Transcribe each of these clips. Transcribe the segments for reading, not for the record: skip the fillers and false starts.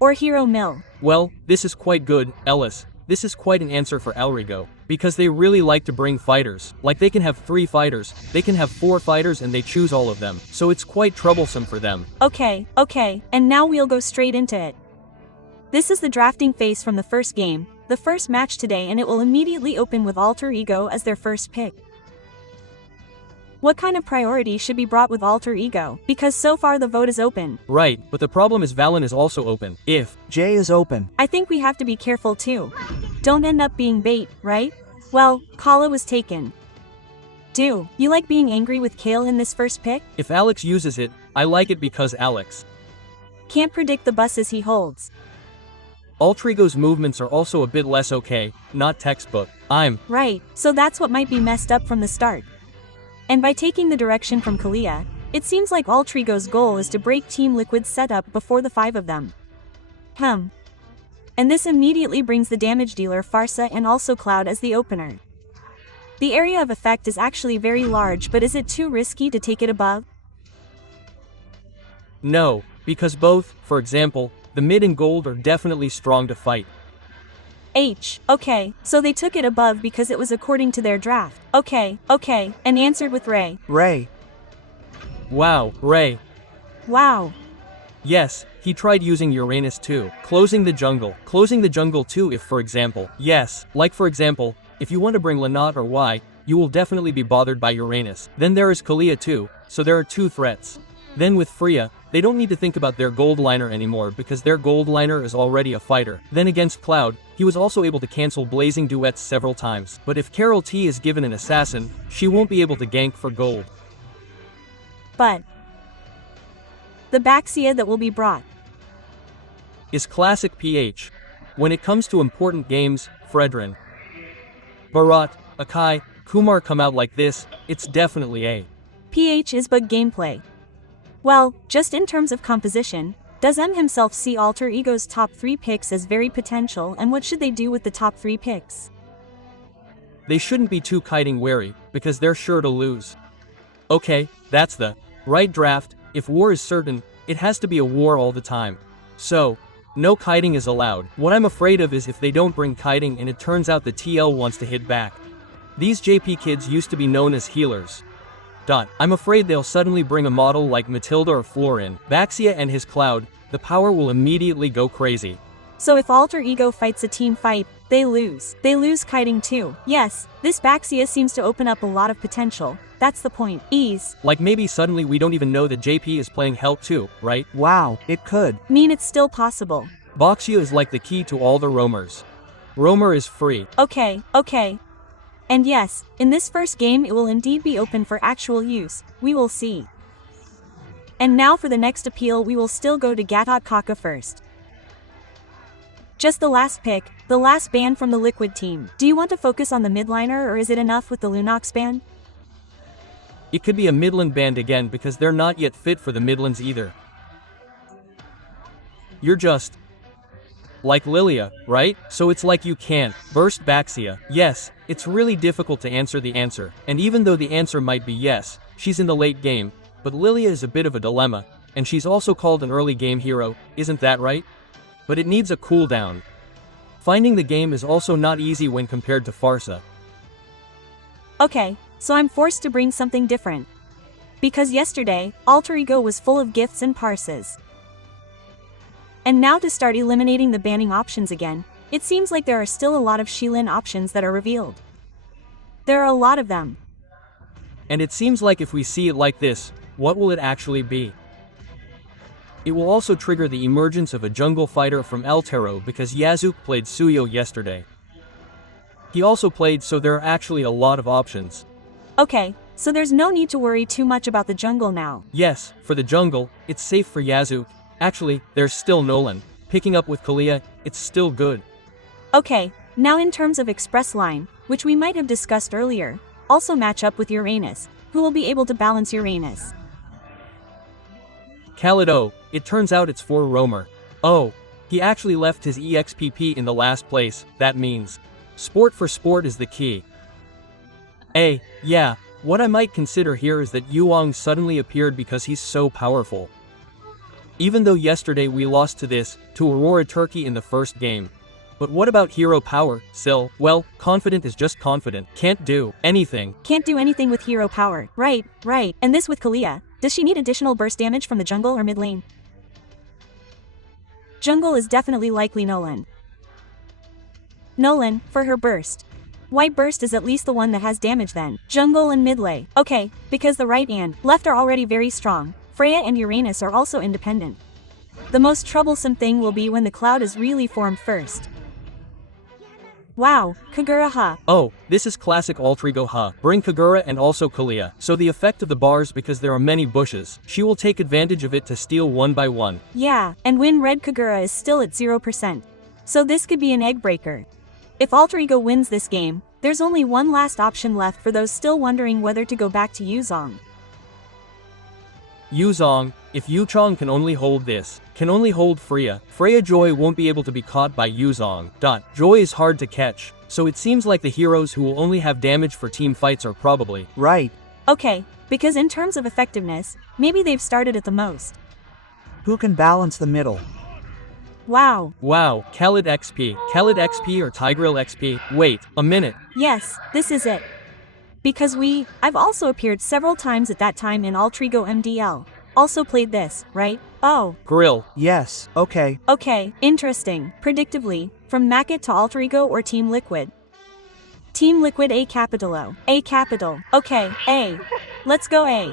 or hero mill? Well, this is quite good, Ellis. This is quite an answer for Alterego. Because they really like to bring fighters. Like they can have 3 fighters, they can have 4 fighters and they choose all of them. So it's quite troublesome for them. Okay, and now we'll go straight into it. This is the drafting phase from the first game, the first match today, and it will immediately open with Alter Ego as their first pick. What kind of priority should be brought with Alter Ego? Because so far the vote is open. Right, but the problem is Valen is also open. If J is open. I think we have to be careful too. Don't end up being bait, right? Well, Kala was taken. Do you like being angry with Kale in this first pick? If Alex uses it, I like it because Alex can't predict the buses he holds. Alter Ego's movements are also a bit less okay, not textbook. I'm right, so that's what might be messed up from the start. And by taking the direction from Kalia, it seems like Alter Ego's goal is to break Team Liquid's setup before the 5 of them. And this immediately brings the damage dealer Farsa and also Cloud as the opener. The area of effect is actually very large, but is it too risky to take it above? No, because both, for example, the mid and gold are definitely strong to fight. Okay, so they took it above because it was according to their draft. Okay, and answered with Ray. Ray. Wow, Ray. Wow. Yes, he tried using Uranus too. Closing the jungle too if for example. Yes, like for example, if you want to bring Lanat or Y, you will definitely be bothered by Uranus. Then there is Kalia too, so there are 2 threats. Then with Freya, they don't need to think about their gold liner anymore because their gold liner is already a fighter. Then against Cloud, he was also able to cancel blazing duets several times. But if Carol T is given an assassin, she won't be able to gank for gold. But the Baxia that will be brought is classic PH. When it comes to important games, Fredrin, Bharat, Akai, Kumar come out like this, it's definitely a PH is but gameplay. Well, just in terms of composition, does M himself see Alter Ego's top 3 picks as very potential, and what should they do with the top 3 picks? They shouldn't be too kiting wary, because they're sure to lose. Okay, that's the right draft. If war is certain, it has to be a war all the time. So, no kiting is allowed. What I'm afraid of is if they don't bring kiting and it turns out the TL wants to hit back. These JP kids used to be known as healers. I'm afraid they'll suddenly bring a model like Matilda or Florin, Baxia and his Cloud, the power will immediately go crazy. So if Alter Ego fights a team fight, they lose. They lose kiting too. Yes, this Baxia seems to open up a lot of potential. That's the point. Ease. Like maybe suddenly we don't even know that JP is playing help too, right? Wow, it could. Mean it's still possible. Baxia is like the key to all the roamers. Roamer is free. Okay. And yes, in this first game it will indeed be open for actual use, we will see. And now for the next appeal, we will still go to Gatot Kaka first. Just the last pick, the last ban from the Liquid team. Do you want to focus on the midliner or is it enough with the Lunox ban? It could be a Midland band again because they're not yet fit for the Midlands either. You're just like Lilia, right? So it's like you can't burst Baxia. Yes, it's really difficult to answer the answer. And even though the answer might be yes, she's in the late game, but Lilia is a bit of a dilemma, and she's also called an early game hero, isn't that right? But it needs a cooldown. Finding the game is also not easy when compared to Farsa. Okay, so I'm forced to bring something different. Because yesterday, Alter Ego was full of gifts and parses. And now to start eliminating the banning options again, it seems like there are still a lot of Shilin options that are revealed. There are a lot of them. And it seems like if we see it like this, what will it actually be? It will also trigger the emergence of a jungle fighter from Altero because Yazuk played Suyo yesterday. He also played, so there are actually a lot of options. Okay, so there's no need to worry too much about the jungle now. Yes, for the jungle, it's safe for Yazuk. Actually, there's still Nolan. Picking up with Kalia, it's still good. Okay, now in terms of Express Line, which we might have discussed earlier, also match up with Uranus, who will be able to balance Uranus. Kalido, it turns out it's for Roamer. Oh, he actually left his EXPP in the last place, that means sport for sport is the key. Yeah, what I might consider here is that Yuang suddenly appeared because he's so powerful. Even though yesterday we lost to Aurora Turkey in the first game. But what about hero power, Sil? Well, confident is just confident. Can't do anything. Can't do anything with hero power. Right. And this with Kalia. Does she need additional burst damage from the jungle or mid lane? Jungle is definitely likely Nolan. Nolan, for her burst. White burst is at least the one that has damage then. Jungle and mid lane. Okay, because the right and left are already very strong. Freya and Uranus are also independent. The most troublesome thing will be when the cloud is really formed first. Wow, Kagura ha. Oh, this is classic alterego ha. Bring Kagura and also Kalia. So the effect of the bars, because there are many bushes, she will take advantage of it to steal one by one. Yeah, and when red Kagura is still at 0%. So this could be an egg breaker. If alterego wins this game, there's only one last option left for those still wondering whether to go back to Yuzong. Yuzong, if Yuchong can only hold this, can only hold Freya, Freya Joy won't be able to be caught by Yuzong. Joy is hard to catch, so it seems like the heroes who will only have damage for team fights are probably right. Okay, because in terms of effectiveness, maybe they've started at the most. Who can balance the middle? Wow, Khalid XP or Tigril XP, wait, a minute. Yes, this is it. Because I've also appeared several times at that time in Alterego MDL. Also played this, right? Oh. Grill. Yes, okay. Okay, interesting. Predictably, from Macket to Alterego or Team Liquid? Team Liquid A capital O. A capital. Okay, A. Let's go A.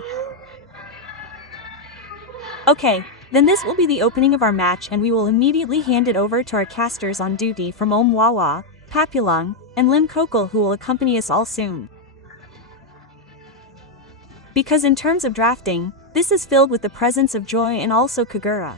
Okay, then this will be the opening of our match and we will immediately hand it over to our casters on duty from Om Wawa, Papulong, and Lim Kokol who will accompany us all soon. Because in terms of drafting, this is filled with the presence of Joy and also Kagura.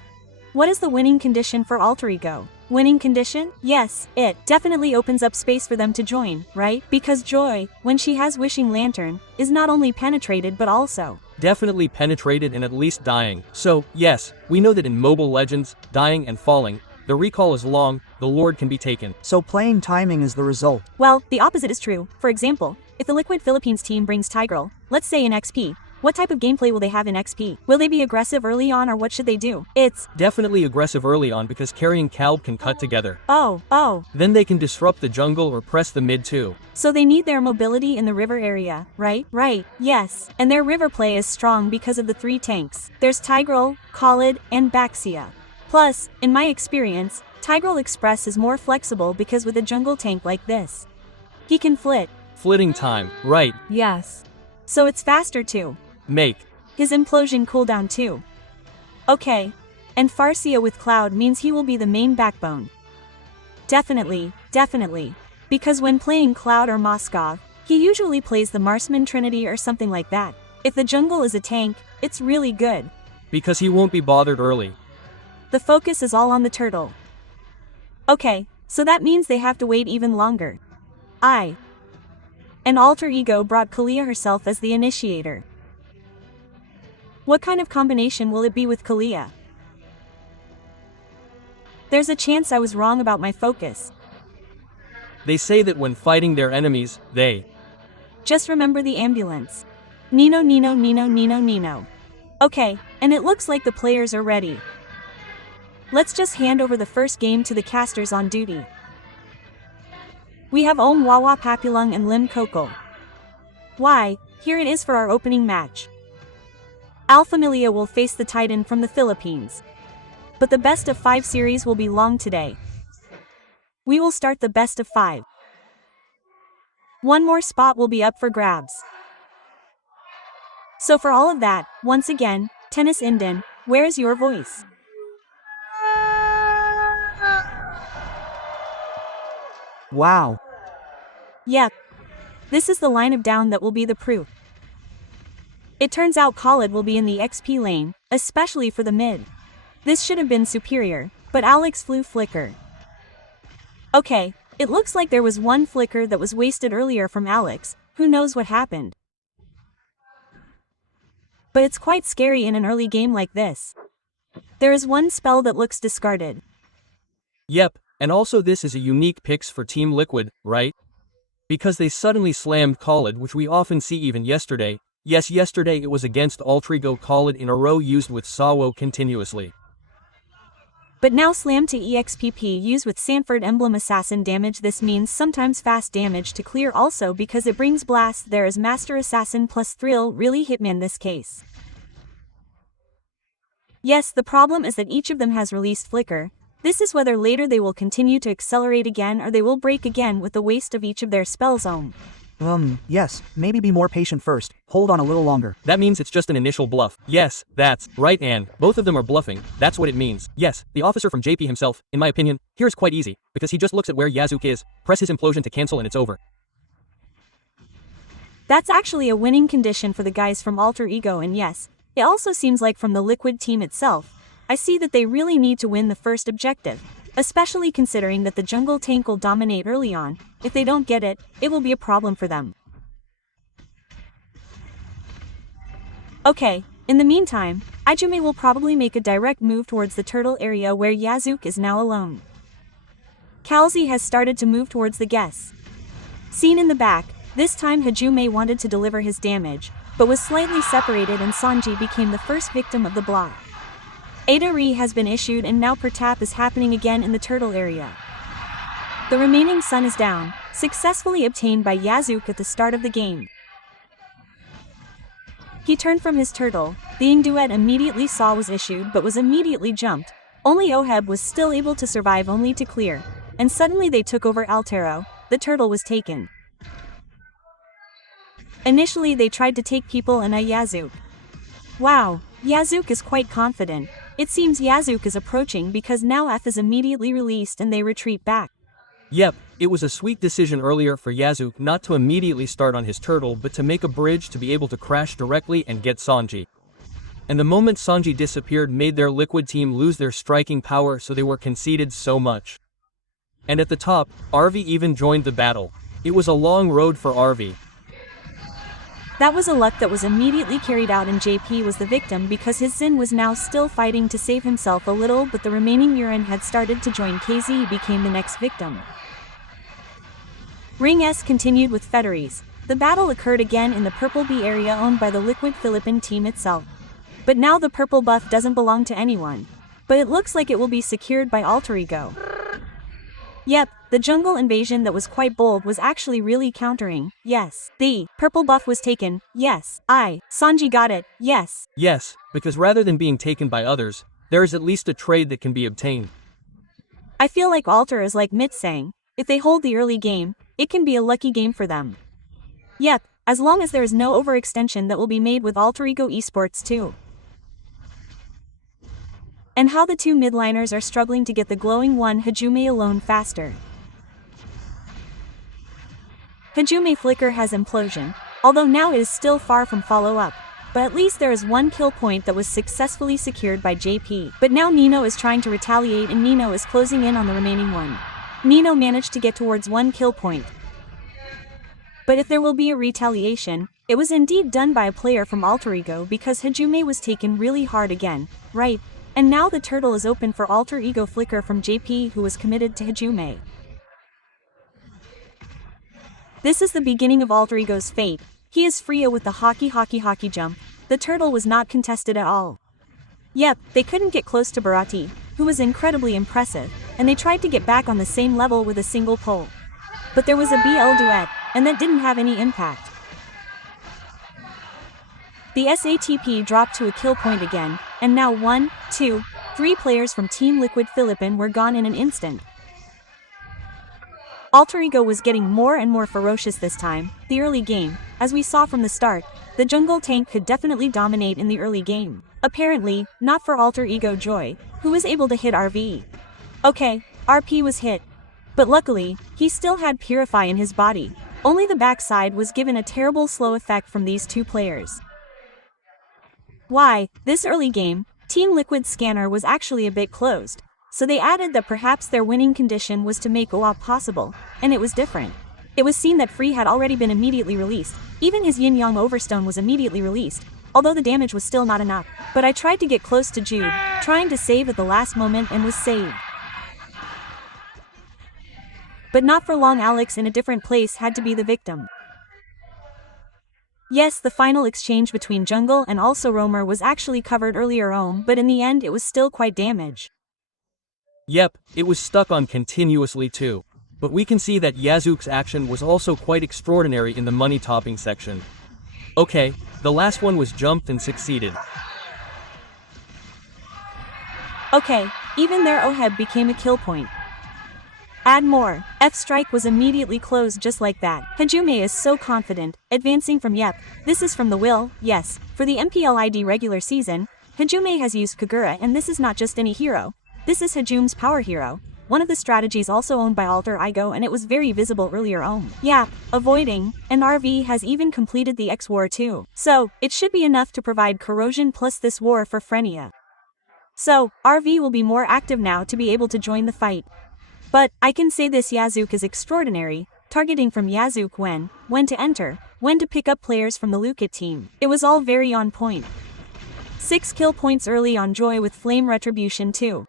What is the winning condition for Alterego? Winning condition? Yes, it definitely opens up space for them to join, right? Because Joy, when she has Wishing Lantern, is not only penetrated but also definitely penetrated and at least dying. So, yes, we know that in Mobile Legends, dying and falling, the recall is long, the Lord can be taken. So playing timing is the result. Well, the opposite is true. For example, if the Liquid Philippines team brings Tigril, let's say in XP, what type of gameplay will they have in XP? Will they be aggressive early on or what should they do? It's definitely aggressive early on because carrying Calb can cut together. Oh. Then they can disrupt the jungle or press the mid too. So they need their mobility in the river area, right? Right, yes. And their river play is strong because of the 3 tanks. There's Tigril, Khalid, and Baxia. Plus, in my experience, Tigril Express is more flexible because with a jungle tank like this, he can flit. Flitting time, right. Yes. So it's faster too. Make his implosion cooldown too. Okay. And Farsia with Cloud means he will be the main backbone. Definitely. Because when playing Cloud or Moskov, he usually plays the Marksman Trinity or something like that. If the jungle is a tank, it's really good. Because he won't be bothered early. The focus is all on the turtle. Okay, so that means they have to wait even longer. An alter ego brought Kalia herself as the initiator. What kind of combination will it be with Kalia? There's a chance I was wrong about my focus. They say that when fighting their enemies, they just remember the ambulance. Nino. Okay, and it looks like the players are ready. Let's just hand over the first game to the casters on duty. We have Om Wawa Papulong and Lim Kokol. Here it is for our opening match. Alphamilia will face the Titan from the Philippines. But the best of 5 series will be long today. We will start the best of 5. One more spot will be up for grabs. So for all of that, once again, Tennis Inden, where is your voice? Wow. Yep. This is the line of down that will be the proof. It turns out Khalid will be in the XP lane, especially for the mid. This should have been superior, but Alex flew flicker. Okay, it looks like there was one flicker that was wasted earlier from Alex, who knows what happened. But it's quite scary in an early game like this. There is one spell that looks discarded. Yep, and also this is a unique picks for Team Liquid, right? Because they suddenly slammed Khalid, which we often see even yesterday. Yes, yesterday it was against Alterego Khalid in a row used with Sawo continuously. But now slam to EXPP used with Sanford Emblem Assassin damage. This means sometimes fast damage to clear also because it brings blast. There is Master Assassin plus Thrill, really Hitman this case. Yes, the problem is that each of them has released Flicker. This is whether later they will continue to accelerate again or they will break again with the waste of each of their spell zone. Yes, maybe be more patient first, hold on a little longer. That means it's just an initial bluff. Yes, that's right, and both of them are bluffing, that's what it means. Yes, the officer from JP himself, in my opinion, here is quite easy, because he just looks at where Yazuk is, press his implosion to cancel and it's over. That's actually a winning condition for the guys from Alter Ego, and yes, it also seems like from the Liquid team itself, I see that they really need to win the first objective. Especially considering that the jungle tank will dominate early on. If they don't get it, it will be a problem for them. Okay, in the meantime, Ijume will probably make a direct move towards the turtle area where Yazuk is now alone. Kalzi has started to move towards the guests. Seen in the back, this time Hajume wanted to deliver his damage, but was slightly separated and Sanji became the first victim of the block. Adari has been issued and now Pertap is happening again in the turtle area. The remaining sun is down, successfully obtained by Yazuk at the start of the game. He turned from his turtle, the Ingduet immediately saw was issued but was immediately jumped. Only Oheb was still able to survive only to clear, and suddenly they took over Altero, the turtle was taken. Initially they tried to take people and Yazuk. Wow, Yazuk is quite confident. It seems Yazuk is approaching because now F is immediately released and they retreat back. Yep, it was a sweet decision earlier for Yazuk not to immediately start on his turtle but to make a bridge to be able to crash directly and get Sanji. And the moment Sanji disappeared made their Liquid team lose their striking power, so they were conceded so much. And at the top, RV even joined the battle. It was a long road for RV. That was a luck that was immediately carried out and JP was the victim because his Zin was now still fighting to save himself a little, but the remaining Urin had started to join. KZ became the next victim. Ring S continued with Federes. The battle occurred again in the Purple B area owned by the Liquid Philippine team itself. But now the purple buff doesn't belong to anyone. But it looks like it will be secured by Alter Ego. Yep, the jungle invasion that was quite bold was actually really countering. Yes, the purple buff was taken. Yes, Sanji got it. Yes. Yes, because rather than being taken by others, there is at least a trade that can be obtained. I feel like Alter is like Mit saying, if they hold the early game, it can be a lucky game for them. Yep, as long as there is no overextension that will be made with Alter Ego Esports too. And how the two midliners are struggling to get the glowing one Hajume alone faster. Hajume Flicker has implosion, although now it is still far from follow-up, but at least there is one kill point that was successfully secured by JP. But now Nino is trying to retaliate and Nino is closing in on the remaining one. Nino managed to get towards one kill point. But if there will be a retaliation, it was indeed done by a player from Alter Ego because Hajume was taken really hard again, right? And now the turtle is open for Alter Ego Flicker from JP, who was committed to Hajume. This is the beginning of Alter Ego's fate. He is Freya with the hockey jump. The turtle was not contested at all. Yep, they couldn't get close to Barati, who was incredibly impressive, and they tried to get back on the same level with a single pull. But there was a BL duet, and that didn't have any impact. The SATP dropped to a kill point again, and now 1, 2, 3 players from Team Liquid Philippine were gone in an instant. Alter Ego was getting more and more ferocious this time. The early game, as we saw from the start, the jungle tank could definitely dominate in the early game. Apparently, not for Alter Ego Joy, who was able to hit RV. Okay, RP was hit. But luckily, he still had Purify in his body. Only the backside was given a terrible slow effect from these two players. Why, this early game, Team Liquid's scanner was actually a bit closed, so they added that perhaps their winning condition was to make OAP possible, and it was different. It was seen that Free had already been immediately released, even his Yin Yang Overstone was immediately released, although the damage was still not enough. But I tried to get close to Jude, trying to save at the last moment and was saved. But not for long. Alex in a different place had to be the victim. Yes, the final exchange between Jungle and also Roamer was actually covered earlier on, but in the end it was still quite damage. Yep, it was stuck on continuously too. But we can see that Yazuk's action was also quite extraordinary in the money topping section. Okay, the last one was jumped and succeeded. Okay, even their Oheb became a kill point. Add more. F strike was immediately closed just like that. Hajime is so confident, advancing from Yep. This is from the will, yes. For the MPLID regular season, Hajime has used Kagura, and this is not just any hero. This is Hajume's power hero. One of the strategies also owned by alterego, and it was very visible earlier on. Yep, avoiding, and RV has even completed the X war too. So, it should be enough to provide corrosion plus this war for Frenia. So, RV will be more active now to be able to join the fight. But, I can say this Yazuk is extraordinary, targeting from Yazuk when to enter, when to pick up players from the Lukit team. It was all very on point. 6 kill points early on Joy with Flame Retribution too.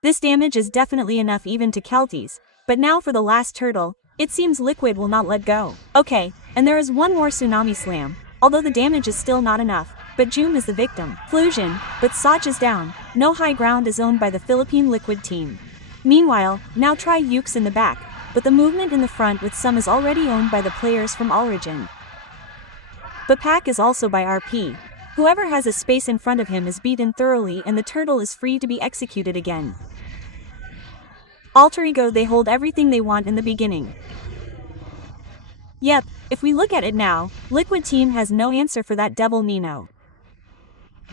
This damage is definitely enough even to Kelties, but now for the last turtle, it seems Liquid will not let go. Okay, and there is one more Tsunami Slam, although the damage is still not enough, but Jume is the victim. Fusion, but Sach is down, no high ground is owned by the Philippine Liquid team. Meanwhile, now try Ukes in the back, but the movement in the front with some is already owned by the players from Origin. But Pack is also by RP. Whoever has a space in front of him is beaten thoroughly and the turtle is free to be executed again. Alterego, they hold everything they want in the beginning. Yep, if we look at it now, Liquid team has no answer for that Devil Nino.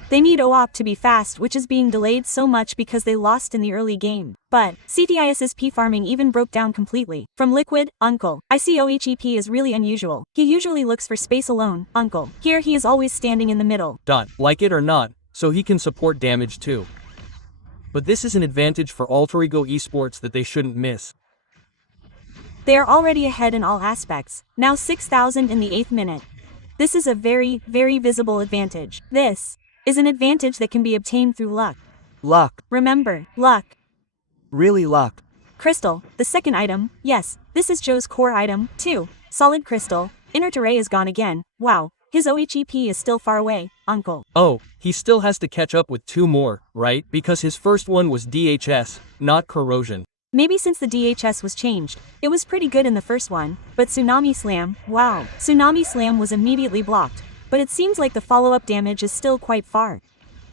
They need OOP to be fast, which is being delayed so much because they lost in the early game. But, CTIS's P farming even broke down completely. From Liquid, Uncle. I see OHEP is really unusual. He usually looks for space alone, Uncle. Here he is always standing in the middle. Like it or not, so he can support damage too. But this is an advantage for Alterego Esports that they shouldn't miss. They are already ahead in all aspects, now 6,000 in the 8th minute. This is a very, very visible advantage. This is an advantage that can be obtained through luck. Luck. Remember, luck. Really luck. Crystal, the second item, yes, this is Joe's core item, too. Solid crystal, inert array is gone again, wow, his OHEP is still far away, Uncle. Oh, he still has to catch up with 2 more, right? Because his first one was DHS, not corrosion. Maybe since the DHS was changed, it was pretty good in the first one, but Tsunami Slam, wow. Tsunami Slam was immediately blocked, but it seems like the follow-up damage is still quite far.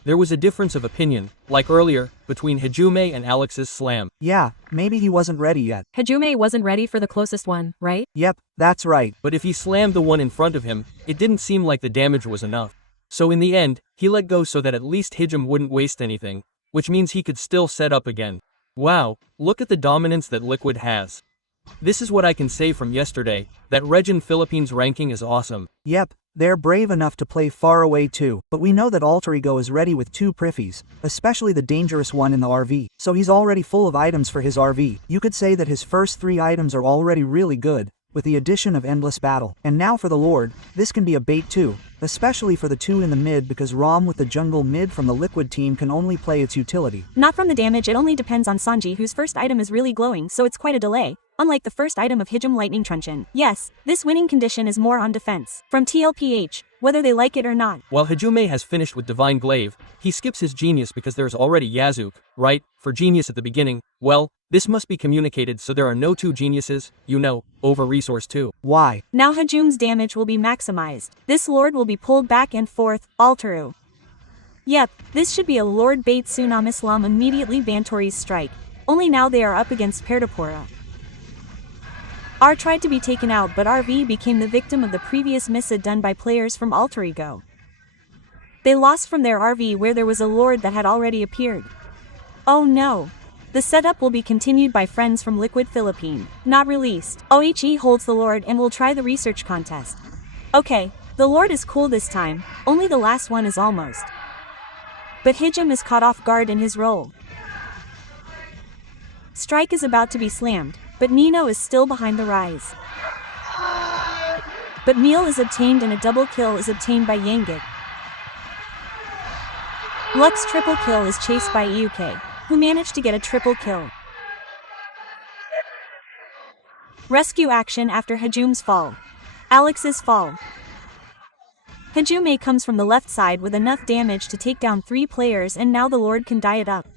There was a difference of opinion, like earlier, between Hajime and Alex's slam. Yeah, maybe he wasn't ready yet. Hajime wasn't ready for the closest one, right? Yep, that's right. But if he slammed the one in front of him, it didn't seem like the damage was enough. So in the end, he let go so that at least Hajime wouldn't waste anything, which means he could still set up again. Wow, look at the dominance that Liquid has. This is what I can say from yesterday, that Region Philippines ranking is awesome. Yep, they're brave enough to play far away too, but we know that Alterego is ready with 2 Priffies, especially the dangerous one in the RV, so he's already full of items for his RV. You could say that his first 3 items are already really good, with the addition of Endless Battle. And now for the Lord, this can be a bait too, especially for the 2 in the mid because Rom with the jungle mid from the Liquid team can only play its utility. Not from the damage, it only depends on Sanji, whose first item is really glowing, so it's quite a delay. Unlike the first item of Hijum Lightning Truncheon. Yes, this winning condition is more on defense. From TLPH, whether they like it or not. While Hajime has finished with Divine Glaive, he skips his Genius because there's already Yazuk, right? For Genius at the beginning, well, this must be communicated so there are no 2 Geniuses, you know, over-resource too. Why? Now Hajume's damage will be maximized. This Lord will be pulled back and forth, Alteru. Yep, this should be a Lord bait Tsunami Slam immediately Bantori's strike. Only now they are up against Pertarungan. R tried to be taken out but RV became the victim of the previous missa done by players from Alterego. They lost from their RV where there was a Lord that had already appeared. Oh no. The setup will be continued by friends from Liquid Philippine, not released. OHE holds the Lord and will try the research contest. Okay, the Lord is cool this time, only the last one is almost. But Hijum is caught off guard in his role. Strike is about to be slammed, but Nino is still behind the rise. But meal is obtained and a double kill is obtained by Yangit. Lux triple kill is chased by Iuke, who managed to get a triple kill. Rescue action after Hajume's fall. Alex's fall. Hajume comes from the left side with enough damage to take down 3 players and now the Lord can die it up.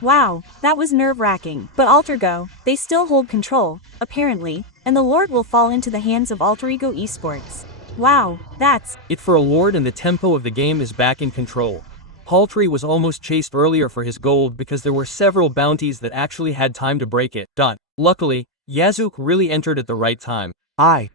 Wow, that was nerve-wracking. But alterego, they still hold control, apparently, and the Lord will fall into the hands of alterego esports. Wow, that's it for a Lord, and the tempo of the game is back in control. Paltry was almost chased earlier for his gold because there were several bounties that actually had time to break it. Luckily, Yazuk really entered at the right time.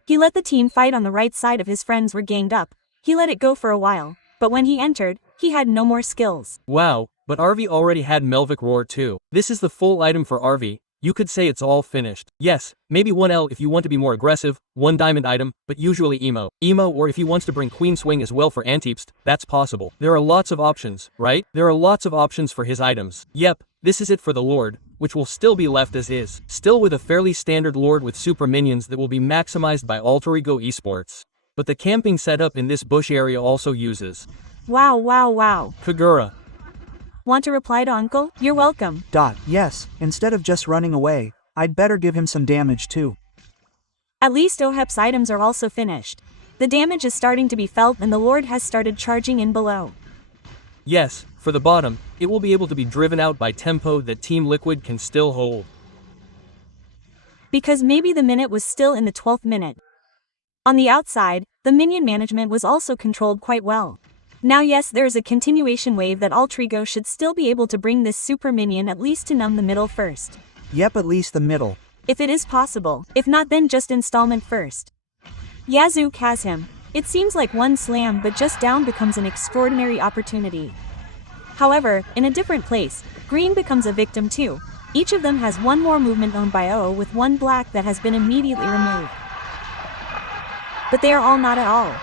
He let the team fight on the right side of his friends were ganged up. He let it go for a while, but when he entered, he had no more skills. Wow, but RV already had Melvic Roar too. This is the full item for RV. You could say it's all finished. Yes, maybe 1L if you want to be more aggressive, 1 diamond item, but usually emo. Or if he wants to bring Queen Swing as well for Antipst, that's possible. There are lots of options, right? There are lots of options for his items. Yep, this is it for the Lord, which will still be left as is. Still with a fairly standard Lord with super minions that will be maximized by alterego esports. But the camping setup in this bush area also uses. Wow. Kagura. Want to reply to Uncle? You're welcome. Yes, instead of just running away, I'd better give him some damage too. At least Ohep's items are also finished. The damage is starting to be felt and the Lord has started charging in below. Yes, for the bottom, it will be able to be driven out by tempo that Team Liquid can still hold. Because maybe the minute was still in the 12th minute. On the outside, the minion management was also controlled quite well. Now yes, there is a continuation wave that alterego should still be able to bring this super minion at least to numb the middle first. Yep, at least the middle. If it is possible, if not then just installment first. Yazuk has him. It seems like one slam but just down becomes an extraordinary opportunity. However, in a different place, green becomes a victim too. Each of them has one more movement owned by O with one black that has been immediately removed. But they are all not at all.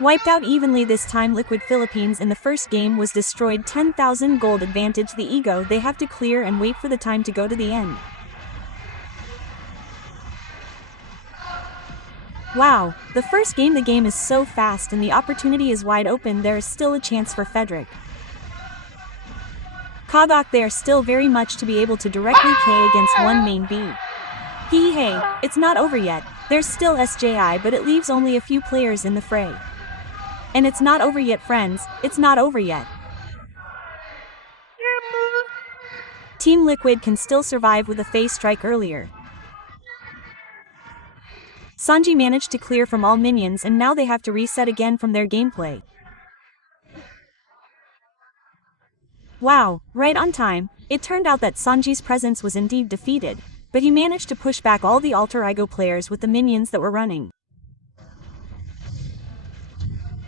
Wiped out evenly this time. Liquid Philippines in the first game was destroyed. 10,000 gold advantage. The ego they have to clear and wait for the time to go to the end. Wow, the first game, the game is so fast and the opportunity is wide open. There is still a chance for Frederick. Kagak they are still very much to be able to directly K against one main B. Hey, it's not over yet. There's still SJI but it leaves only a few players in the fray. And it's not over yet friends, it's not over yet. Team Liquid can still survive with a phase strike earlier. Sanji managed to clear from all minions and now they have to reset again from their gameplay. Wow, right on time. It turned out that Sanji's presence was indeed defeated, but he managed to push back all the alterego players with the minions that were running.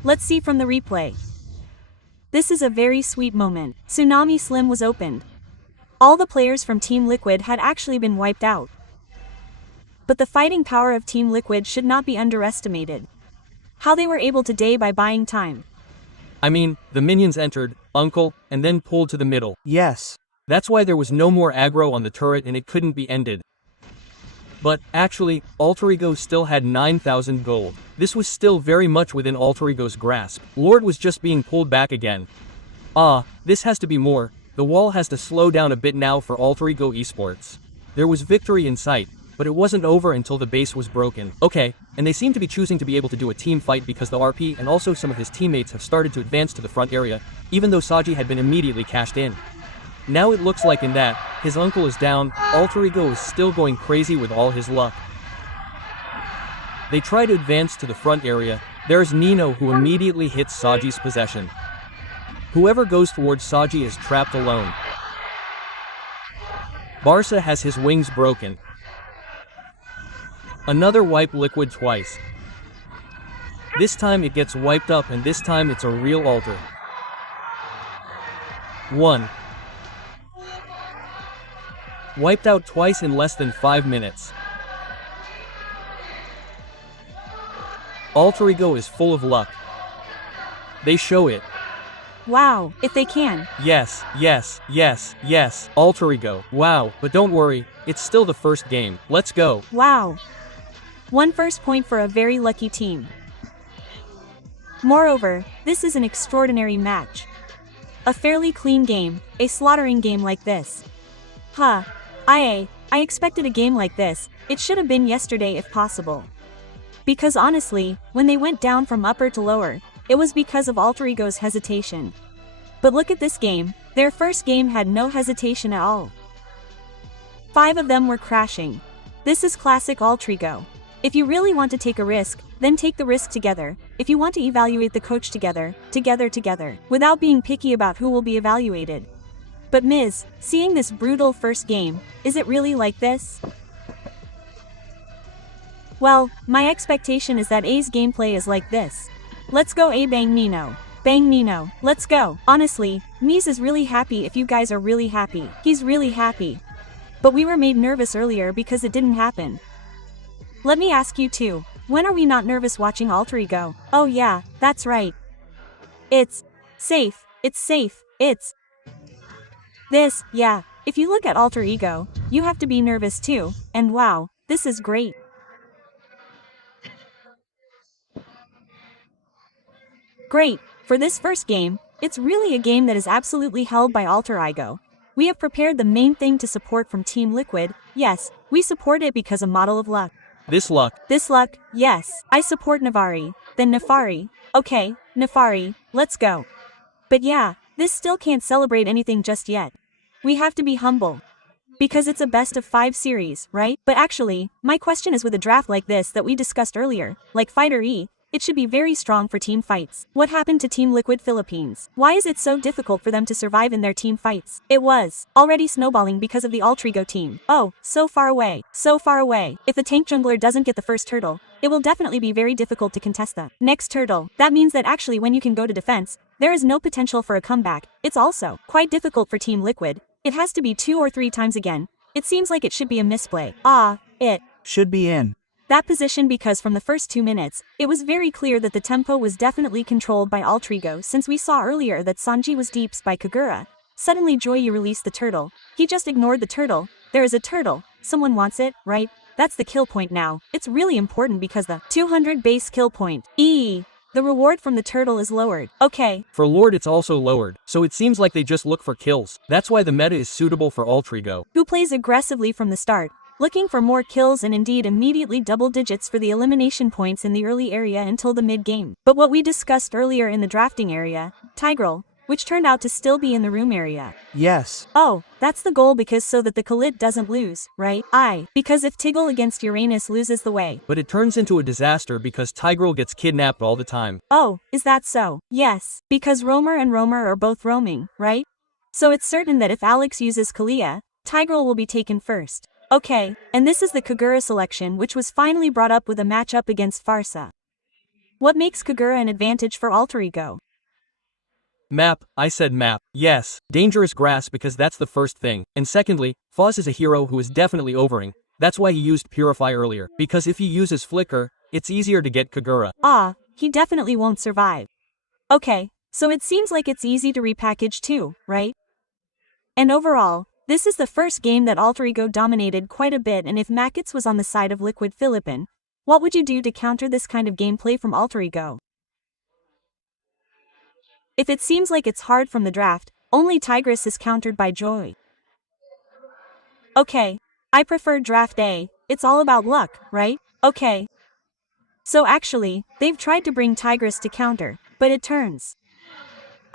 Let's see from the replay. This is a very sweet moment. Tsunami Slim was opened. All the players from Team Liquid had actually been wiped out. But the fighting power of Team Liquid should not be underestimated. How they were able to day by buying time. I mean, the minions entered, Uncle, and then pulled to the middle. Yes. That's why there was no more aggro on the turret and it couldn't be ended. But, actually, alterego still had 9,000 gold. This was still very much within alterego's grasp. Lord was just being pulled back again. This has to be more. The wall has to slow down a bit now for alterego esports. There was victory in sight, but it wasn't over until the base was broken. Okay, and they seem to be choosing to be able to do a team fight because the RP and also some of his teammates have started to advance to the front area, even though Saji had been immediately cashed in. Now it looks like in that, his uncle is down, alterego is still going crazy with all his luck. They try to advance to the front area. There's Nino who immediately hits Saji's possession. Whoever goes towards Saji is trapped alone. Barca has his wings broken. Another wipe Liquid twice. This time it gets wiped up and this time it's a real alter. 1. Wiped out twice in less than 5 minutes. Alterego is full of luck. They show it. Wow, if they can. Yes, Alterego. Wow, but don't worry, it's still the first game. Let's go. Wow. One first point for a very lucky team. Moreover, this is an extraordinary match. A fairly clean game, a slaughtering game like this. I expected a game like this. It should have been yesterday if possible. Because honestly, when they went down from upper to lower, it was because of alter ego's hesitation. But look at this game, their first game had no hesitation at all. 5 of them were crashing. This is classic alter ego. If you really want to take a risk, then take the risk together. If you want to evaluate the coach together, without being picky about who will be evaluated. But Ms., seeing this brutal first game, is it really like this? Well, my expectation is that A's gameplay is like this. Let's go A bang Nino. Bang Nino, let's go. Honestly, Mies is really happy if you guys are really happy. He's really happy. But we were made nervous earlier because it didn't happen. Let me ask you too, when are we not nervous watching alter ego? Oh yeah, that's right. It's safe, it's this, yeah. If you look at alter ego, you have to be nervous too, and wow, this is great. Great, for this first game, it's really a game that is absolutely held by alter ego. We have prepared the main thing to support from Team Liquid, yes, we support it because a model of luck. This luck, yes, I support Nafari, then Nafari, okay, Nafari, let's go. But yeah, this still can't celebrate anything just yet. We have to be humble. Because it's a best of 5 series, right? But actually, my question is with a draft like this that we discussed earlier, like Fighter E, it should be very strong for team fights. What happened to Team Liquid Philippines? Why is it so difficult for them to survive in their team fights? It was already snowballing because of the alter ego team. Oh, so far away. If the tank jungler doesn't get the first turtle, it will definitely be very difficult to contest the next turtle. That means that actually when you can go to defense, there is no potential for a comeback. It's also quite difficult for Team Liquid. It has to be 2 or 3 times again. It seems like it should be a misplay. It Should be in that position because from the first 2 minutes, it was very clear that the tempo was definitely controlled by alter ego since we saw earlier that Sanji was deeps by Kagura. Suddenly Joy released the turtle. He just ignored the turtle. There is a turtle. Someone wants it, right? That's the kill point now. It's really important because the 200 base kill point. The reward from the turtle is lowered. Okay. for Lord it's also lowered, so it seems like they just look for kills. That's why the meta is suitable for alter ego. Who plays aggressively from the start, looking for more kills and indeed immediately double digits for the elimination points in the early area until the mid-game. But what we discussed earlier in the drafting area, Tigreal, which turned out to still be in the room area. yes. Oh, that's the goal because so that the Khalid doesn't lose, right? Because if Tiggle against Uranus loses the way. But it turns into a disaster because Tigreal gets kidnapped all the time. Oh, is that so? Yes, because Roamer and Roamer are both roaming, right? So it's certain that if Alex uses Kalia, Tigreal will be taken first. Okay, and this is the Kagura selection which was finally brought up with a matchup against Farsa. What makes Kagura an advantage for alter ego? Map, I said map. Yes, dangerous grass because that's the first thing. And secondly, Foz is a hero who is definitely overing. That's why he used Purify earlier. Because if he uses Flicker, it's easier to get Kagura. He definitely won't survive. Okay, so it seems like it's easy to repackage too, right? And overall, this is the first game that alter ego dominated quite a bit, and if Makits was on the side of Liquid Philippine, what would you do to counter this kind of gameplay from alter ego? If it seems like it's hard from the draft, only Tigress is countered by Joy. Okay, I prefer draft A, it's all about luck, right? Okay. So actually, they've tried to bring Tigress to counter, but it turns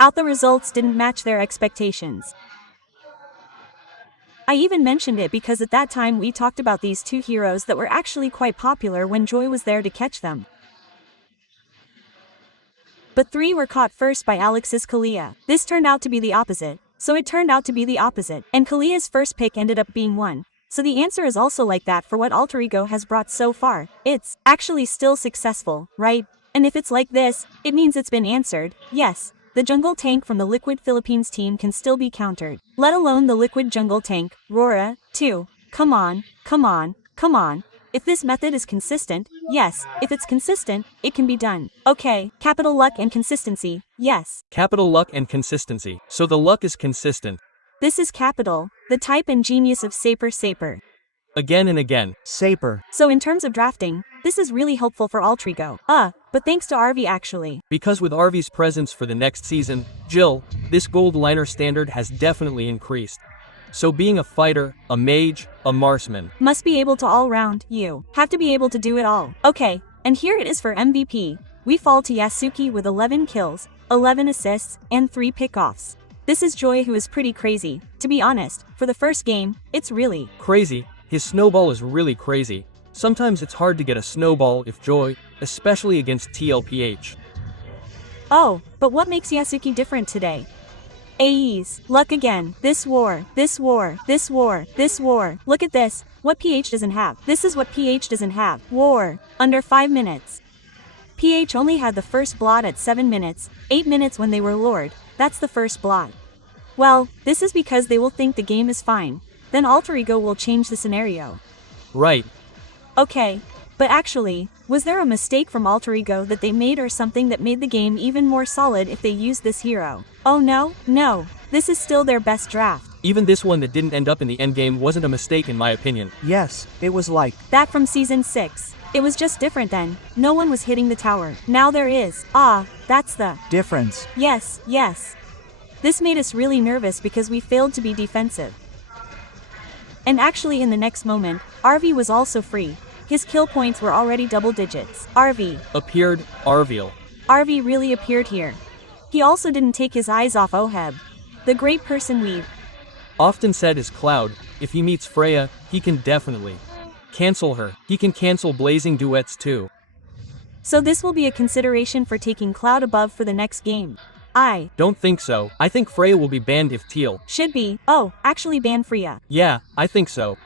out the results didn't match their expectations. I even mentioned it because at that time we talked about these 2 heroes that were actually quite popular when Joy was there to catch them. But 3 were caught first by Alex's Kalia. This turned out to be the opposite, so it turned out to be the opposite, and Kalia's first pick ended up being 1. So the answer is also like that for what alter ego has brought so far. It's actually still successful, right? And if it's like this, it means it's been answered. Yes, the jungle tank from the Liquid Philippines team can still be countered. Let alone the Liquid jungle tank, Rora, too. Come on. If this method is consistent, yes, if it's consistent, it can be done. Okay, capital luck and consistency, yes. Capital luck and consistency. So the luck is consistent. This is capital, the type and genius of Saper. Again and again. Saper. So in terms of drafting, this is really helpful for alter ego. But thanks to RV actually. Because with RV's presence for the next season, Jill, this gold liner standard has definitely increased. So being a fighter, a mage, a marksman. Must be able to all round, you have to be able to do it all. Okay, and here it is for MVP. we fall to Yasuki with 11 kills, 11 assists, and 3 pickoffs. This is Joy, who is pretty crazy. To be honest, for the first game, it's really crazy. His snowball is really crazy. Sometimes it's hard to get a snowball if Joy, especially against TLPH. Oh, but what makes Yasuki different today? AEs, luck again, this war, this war, this war, this war, look at this, what PH doesn't have, this is what PH doesn't have, war, under 5 minutes. PH only had the first blot at 7 minutes, 8 minutes when they were lured, that's the first blot. Well, this is because they will think the game is fine, then alterego will change the scenario. Right. Okay, but actually, was there a mistake from alterego that they made or something that made the game even more solid if they used this hero? Oh no, this is still their best draft. Even this one that didn't end up in the endgame wasn't a mistake in my opinion. Yes, it was like that from Season 6. It was just different then, no one was hitting the tower. Now there is. Ah, that's the difference. Yes. This made us really nervous because we failed to be defensive. And actually in the next moment, RV was also free. His kill points were already double digits. RV appeared, Arviel. RV really appeared here. He also didn't take his eyes off Oheb. The great person we've often said is Cloud. If he meets Freya, he can definitely cancel her. He can cancel blazing duets too. So this will be a consideration for taking Cloud above for the next game. I don't think so. I think Freya will be banned if Teal should be. Oh, actually ban Freya. Yeah, I think so.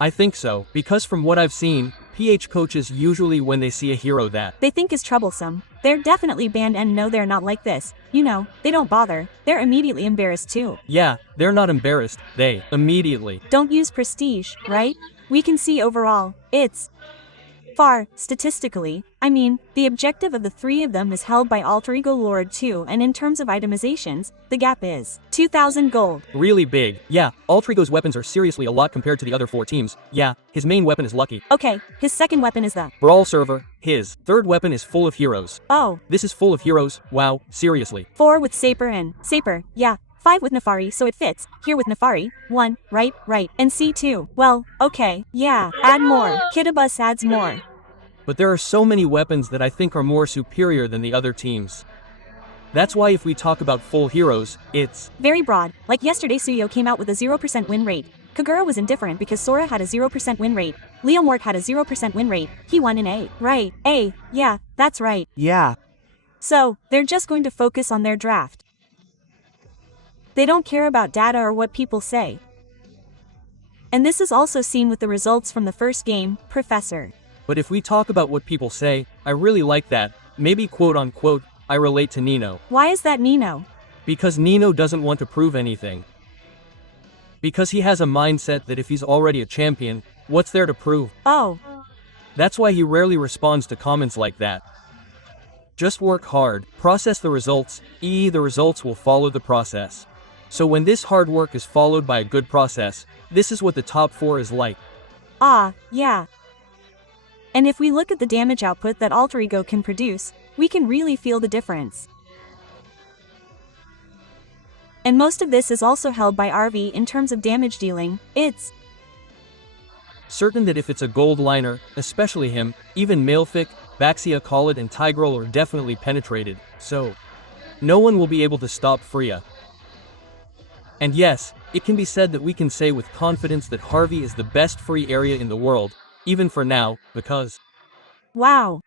Because from what I've seen, PH coaches usually when they see a hero that they think is troublesome, they're definitely banned, and no, they're not like this. You know, they don't bother. They're immediately embarrassed too. Yeah, they're not embarrassed. They immediately don't use prestige, right? We can see overall, it's far, statistically, I mean, the objective of the 3 of them is held by alterego Lord 2, and in terms of itemizations, the gap is 2,000 gold. Really big. Yeah, alterego's weapons are seriously a lot compared to the other 4 teams. Yeah, his main weapon is Lucky. Okay, his second weapon is the Brawl Server. His third weapon is Full of Heroes. Oh. This is Full of Heroes, wow, seriously. 4 with Saper and Saper, yeah. 5 with Nefari, so it fits. Here with Nefari, 1, right, and C2. Well, okay, yeah, add more. Kitabus adds more. But there are so many weapons that I think are more superior than the other teams. That's why if we talk about full heroes, it's very broad. Like yesterday Suyo came out with a 0% win rate. Kagura was indifferent because Sora had a 0% win rate. Leomort had a 0% win rate. He won in A. Right, A, yeah, that's right. Yeah. So, they're just going to focus on their draft. They don't care about data or what people say. And this is also seen with the results from the first game, Professor. But if we talk about what people say, I really like that. Maybe quote unquote, I relate to Nino. Why is that Nino? Because Nino doesn't want to prove anything. Because he has a mindset that if he's already a champion, what's there to prove? Oh. That's why he rarely responds to comments like that. Just work hard, process the results, the results will follow the process. So when this hard work is followed by a good process, this is what the top 4 is like. Ah, yeah. And if we look at the damage output that alterego can produce, we can really feel the difference. And most of this is also held by RV in terms of damage dealing. It's certain that if it's a gold liner, especially him, even Malefic, Baxia Khalid and Tigrol are definitely penetrated, so no one will be able to stop Freya. And yes, it can be said that we can say with confidence that Harvey is the best free area in the world, even for now, because wow.